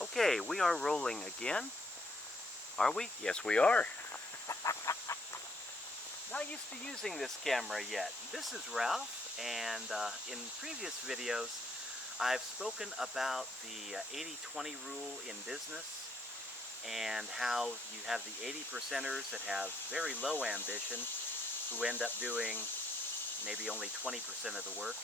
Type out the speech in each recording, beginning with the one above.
Okay, we are rolling again. Are we? Yes, we are. Not used to using this camera yet. This is Ralph, and in previous videos, I've spoken about the 80-20 rule in business and how you have the 80 percenters that have very low ambition who end up doing maybe only 20% of the work.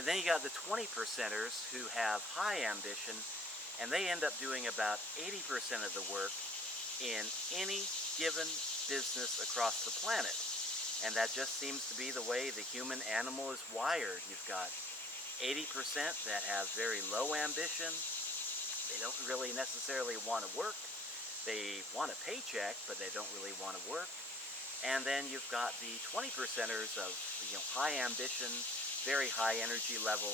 And then you got the 20 percenters who have high ambition and they end up doing about 80% of the work in any given business across the planet. And that just seems to be the way the human animal is wired. You've got 80% that have very low ambition. They don't really necessarily want to work. They want a paycheck, but they don't really want to work. And then you've got the 20 percenters of high ambition, very high energy level,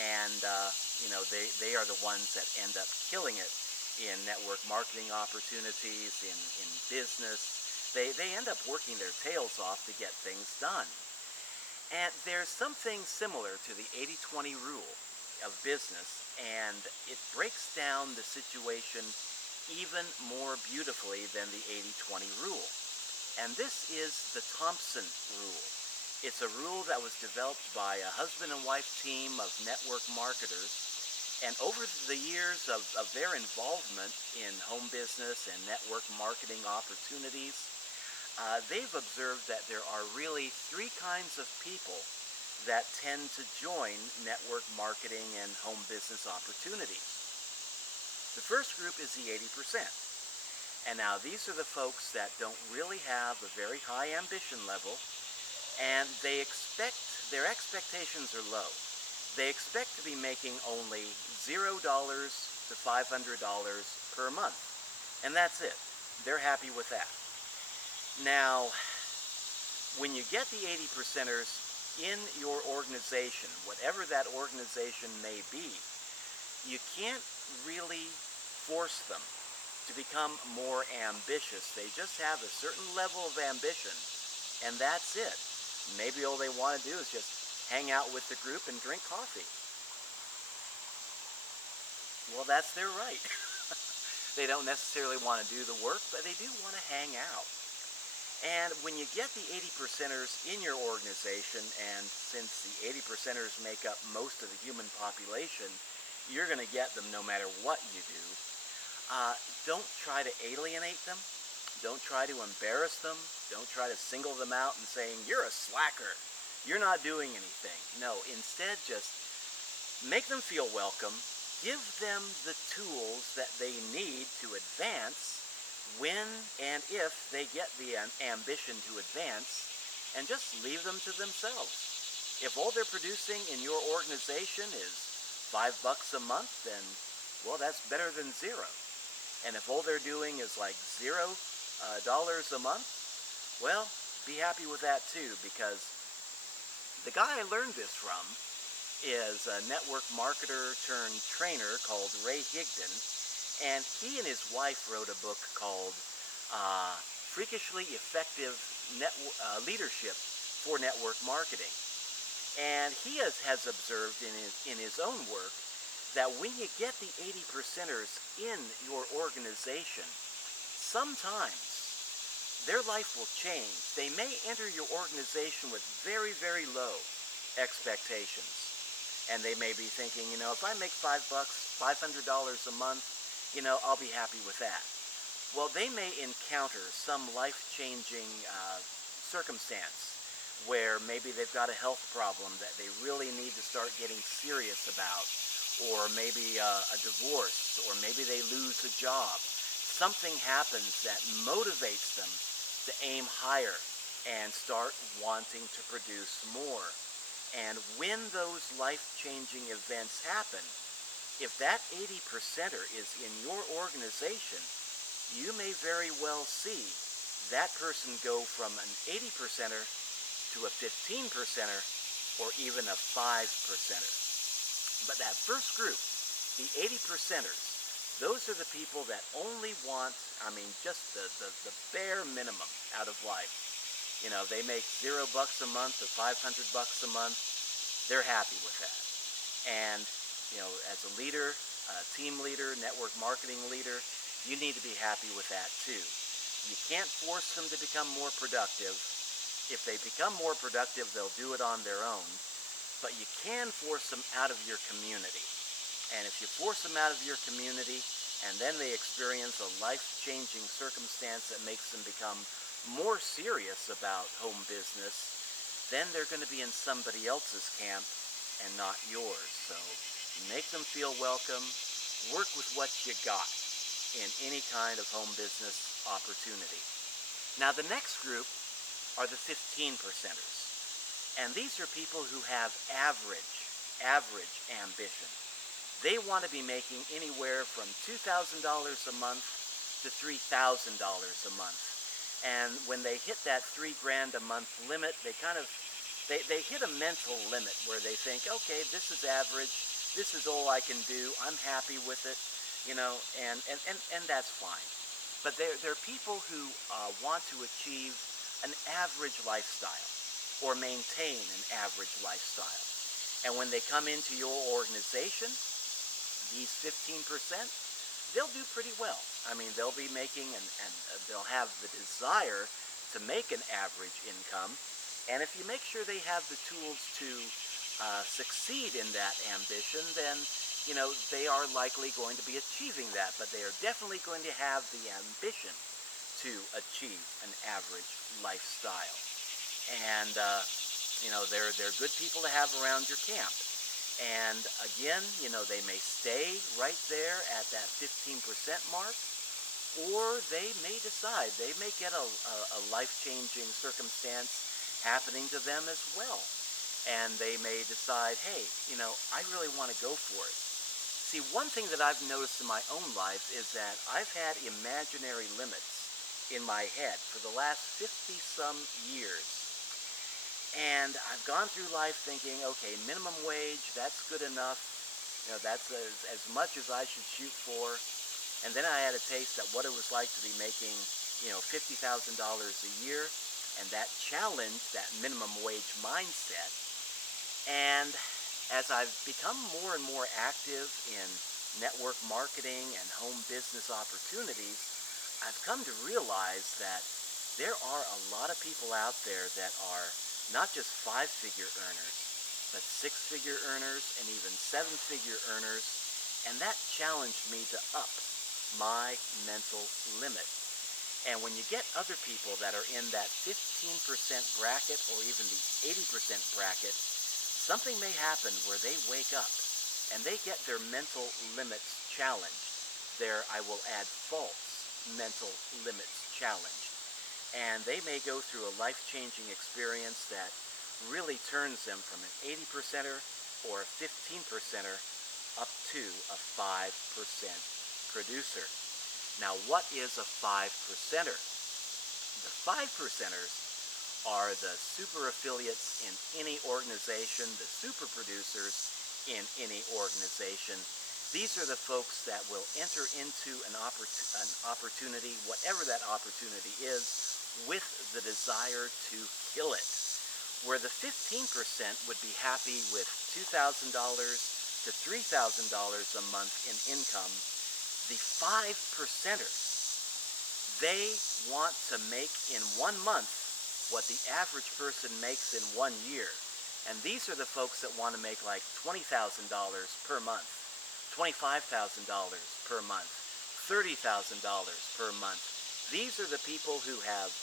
and they are the ones that end up killing it in network marketing opportunities, in business. They end up working their tails off to get things done. And there's something similar to the 80-20 rule of business, and it breaks down the situation even more beautifully than the 80-20 rule. And this is the Thompson rule. It's a rule that was developed by a husband and wife team of network marketers. And over the years of their involvement in home business and network marketing opportunities, they've observed that there are really three kinds of people that tend to join network marketing and home business opportunities. The first group is the 80%. And now these are the folks that don't really have a very high ambition level, and their expectations are low. They expect to be making only $0 to $500 per month, and that's it. They're happy with that. Now, when you get the 80 percenters in your organization, whatever that organization may be, you can't really force them to become more ambitious. They just have a certain level of ambition, and that's it. Maybe all they want to do is just hang out with the group and drink coffee. Well, that's their right. They don't necessarily want to do the work, but they do want to hang out. And when you get the 80 percenters in your organization, and since the 80 percenters make up most of the human population, you're going to get them no matter what you do. Don't try to alienate them. Don't try to embarrass them. Don't try to single them out and saying, you're a slacker. You're not doing anything. No, instead just make them feel welcome. Give them the tools that they need to advance when and if they get the ambition to advance, and just leave them to themselves. If all they're producing in your organization is $5 a month, then, well, that's better than zero. And if all they're doing is like $0 a month, well, be happy with that too, because the guy I learned this from is a network marketer turned trainer called Ray Higdon, and he and his wife wrote a book called Freakishly Effective Leadership for Network Marketing. And he has observed in his own work that when you get the 80 percenters in your organization, sometimes their life will change. They may enter your organization with very, very low expectations. And they may be thinking, if I make $5, $500 a month, I'll be happy with that. Well, they may encounter some life-changing circumstance where maybe they've got a health problem that they really need to start getting serious about, or maybe a divorce, or maybe they lose a job. Something happens that motivates them to aim higher and start wanting to produce more. And when those life-changing events happen, if that 80 percenter is in your organization, you may very well see that person go from an 80 percenter to a 15 percenter, or even a 5 percenter. But that first group, the 80 percenters, those are the people that only want, just the bare minimum out of life. They make $0 a month to $500 a month. They're happy with that. And, as a leader, team leader, network marketing leader, you need to be happy with that too. You can't force them to become more productive. If they become more productive, they'll do it on their own. But you can force them out of your community. And if you force them out of your community, and then they experience a life-changing circumstance that makes them become more serious about home business, then they're going to be in somebody else's camp and not yours. So make them feel welcome. Work with what you got in any kind of home business opportunity. Now the next group are the 15 percenters. And these are people who have average ambition. They want to be making anywhere from $2,000 a month to $3,000 a month. And when they hit that $3,000 a month limit, they hit a mental limit where they think, okay, this is average, this is all I can do, I'm happy with it, you know, and that's fine. But they're people who want to achieve an average lifestyle or maintain an average lifestyle. And when they come into your organization, these 15%, they'll do pretty well. I mean, they'll be making and they'll have the desire to make an average income. And if you make sure they have the tools to succeed in that ambition, then, you know, they are likely going to be achieving that. But they are definitely going to have the ambition to achieve an average lifestyle. And, you know, they're good people to have around your camp. And again, you know, they may stay right there at that 15% mark, or they may decide, they may get a life-changing circumstance happening to them as well. And they may decide, hey, you know, I really want to go for it. See, one thing that I've noticed in my own life is that I've had imaginary limits in my head for the last 50-some years. And I've gone through life thinking, okay, minimum wage, that's good enough. You know, that's as much as I should shoot for. And then I had a taste at what it was like to be making, you know, $50,000 a year. And that challenged that minimum wage mindset. And as I've become more and more active in network marketing and home business opportunities, I've come to realize that there are a lot of people out there that are not just 5-figure earners, but 6-figure earners and even 7-figure earners, and that challenged me to up my mental limit. And when you get other people that are in that 15% bracket or even the 80% bracket, something may happen where they wake up and they get their mental limits challenged. Their, I will add, false mental limits challenged. And they may go through a life-changing experience that really turns them from an 80%er or a 15%er up to a 5% producer. Now, what is a 5%er? The 5%ers are the super affiliates in any organization, the super producers in any organization. These are the folks that will enter into an opportunity, whatever that opportunity is, with the desire to kill it. Where the 15% would be happy with $2,000 to $3,000 a month in income, the 5%ers, they want to make in 1 month what the average person makes in 1 year. And these are the folks that want to make like $20,000 per month, $25,000 per month, $30,000 per month. These are the people who have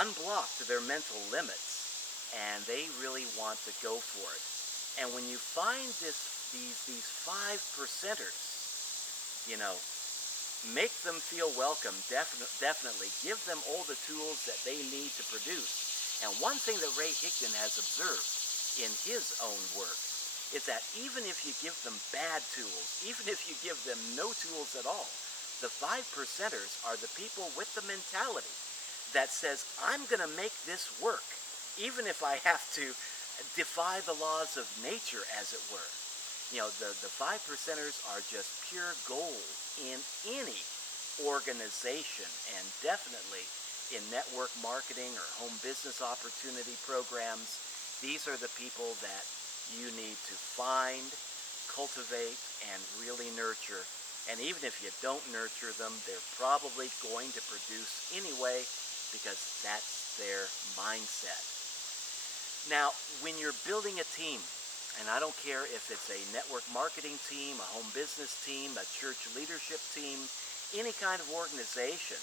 unblocked their mental limits, and they really want to go for it. And when you find these 5%ers, you know, make them feel welcome, definitely. Give them all the tools that they need to produce. And one thing that Ray Higdon has observed in his own work is that even if you give them bad tools, even if you give them no tools at all, the 5%ers are the people with the mentality that says, I'm going to make this work, even if I have to defy the laws of nature, as it were. You know, the 5%ers are just pure gold in any organization, and definitely in network marketing or home business opportunity programs. These are the people that you need to find, cultivate and really nurture. And even if you don't nurture them, they're probably going to produce anyway because that's their mindset. Now, when you're building a team, and I don't care if it's a network marketing team, a home business team, a church leadership team, any kind of organization,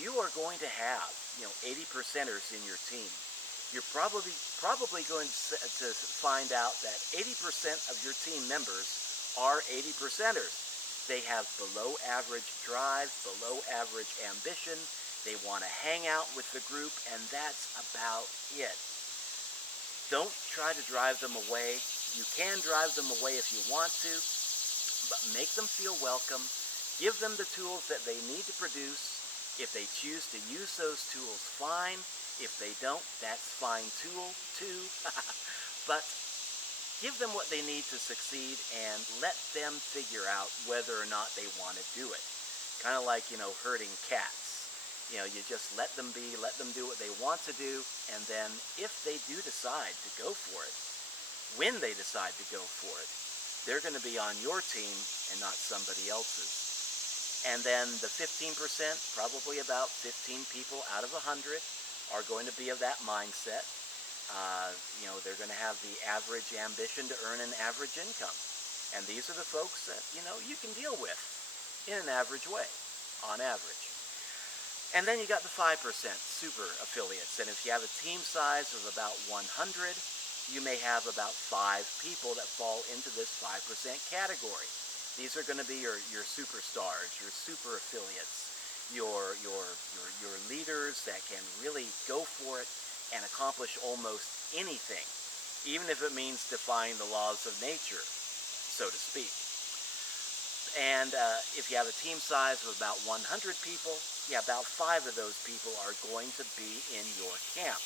you are going to have, 80%ers in your team. You're probably going to find out that 80% of your team members are 80%ers. They have below average drive, below average ambition. They want to hang out with the group, and that's about it. Don't try to drive them away. You can drive them away if you want to, but make them feel welcome. Give them the tools that they need to produce. If they choose to use those tools, fine. If they don't, that's fine too. But give them what they need to succeed and let them figure out whether or not they want to do it. Kind of like, herding cats. You just let them be, let them do what they want to do, and then if they do decide to go for it, when they decide to go for it, they're going to be on your team and not somebody else's. And then the 15%, probably about 15 people out of 100 are going to be of that mindset. They're going to have the average ambition to earn an average income. And these are the folks that, you can deal with in an average way, on average. And then you got the 5% super affiliates. And if you have a team size of about 100, you may have about 5 people that fall into this 5% category. These are going to be your superstars, your super affiliates, your leaders that can really go for it and accomplish almost anything, even if it means defying the laws of nature, so to speak. And if you have a team size of about 100 people, about 5 of those people are going to be in your camp.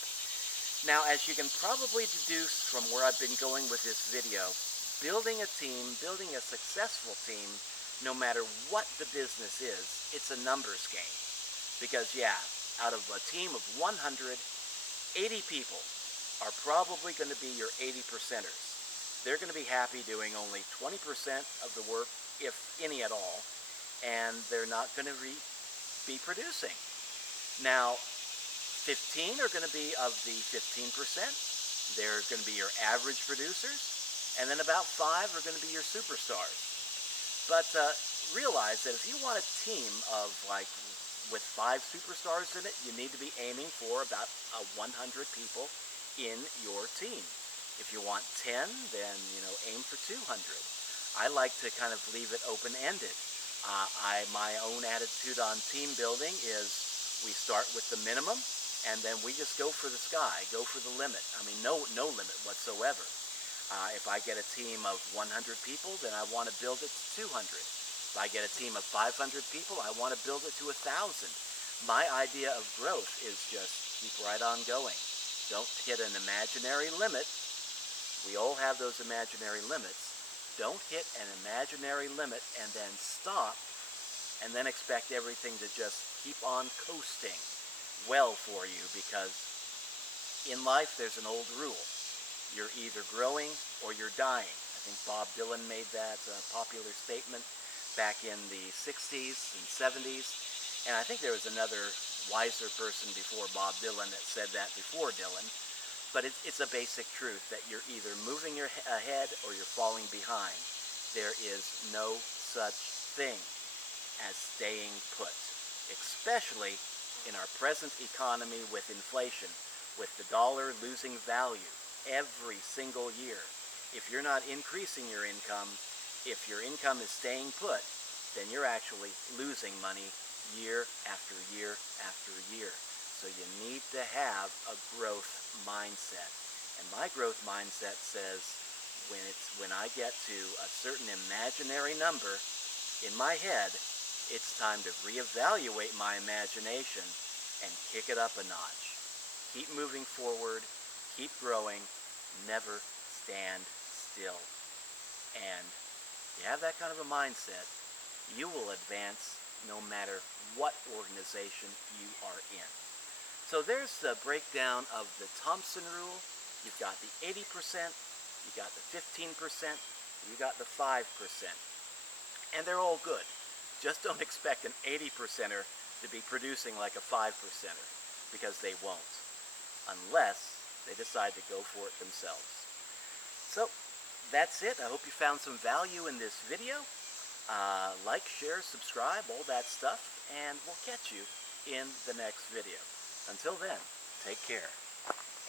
Now, as you can probably deduce from where I've been going with this video, building a team, building a successful team, no matter what the business is, it's a numbers game. Because, out of a team of 100, 80 people are probably going to be your 80%ers. They're going to be happy doing only 20% of the work, if any at all, and they're not going to be producing. Now, 15 are going to be of the 15%. They're going to be your average producers. And then about 5 are going to be your superstars. But realize that if you want a team of with 5 superstars in it, you need to be aiming for about 100 people in your team. If you want 10, then aim for 200. I like to kind of leave it open-ended. My own attitude on team building is we start with the minimum, and then we just go for the sky, go for the limit. I mean, no limit whatsoever. If I get a team of 100 people, then I want to build it to 200. If I get a team of 500 people, I want to build it to 1,000. My idea of growth is just keep right on going. Don't hit an imaginary limit. We all have those imaginary limits. Don't hit an imaginary limit and then stop and then expect everything to just keep on coasting well for you, because in life there's an old rule. You're either growing or you're dying. I think Bob Dylan made that popular statement back in the 60s and 70s. And I think there was another wiser person before Bob Dylan that said that before Dylan. But it's a basic truth that you're either moving ahead or you're falling behind. There is no such thing as staying put, especially in our present economy with inflation, with the dollar losing value every single year. If you're not increasing your income, if your income is staying put, then you're actually losing money year after year after year. So you need to have a growth mindset. And my growth mindset says when I get to a certain imaginary number in my head, it's time to reevaluate my imagination and kick it up a notch. Keep moving forward, keep growing, never stand still. And if you have that kind of a mindset, you will advance no matter what organization you are in. So there's the breakdown of the Thompson rule. You've got the 80%, you've got the 15%, You got the 5%. And they're all good. Just don't expect an 80%er to be producing like a 5%er, because they won't, unless they decide to go for it themselves. So, that's it. I hope you found some value in this video. Like, share, subscribe, all that stuff, and we'll catch you in the next video. Until then, take care,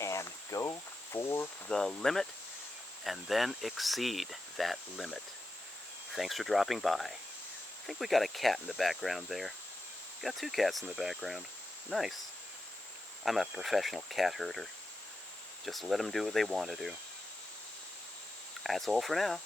and go for the limit, and then exceed that limit. Thanks for dropping by. I think we got a cat in the background there. Got 2 cats in the background. Nice. I'm a professional cat herder. Just let them do what they want to do. That's all for now.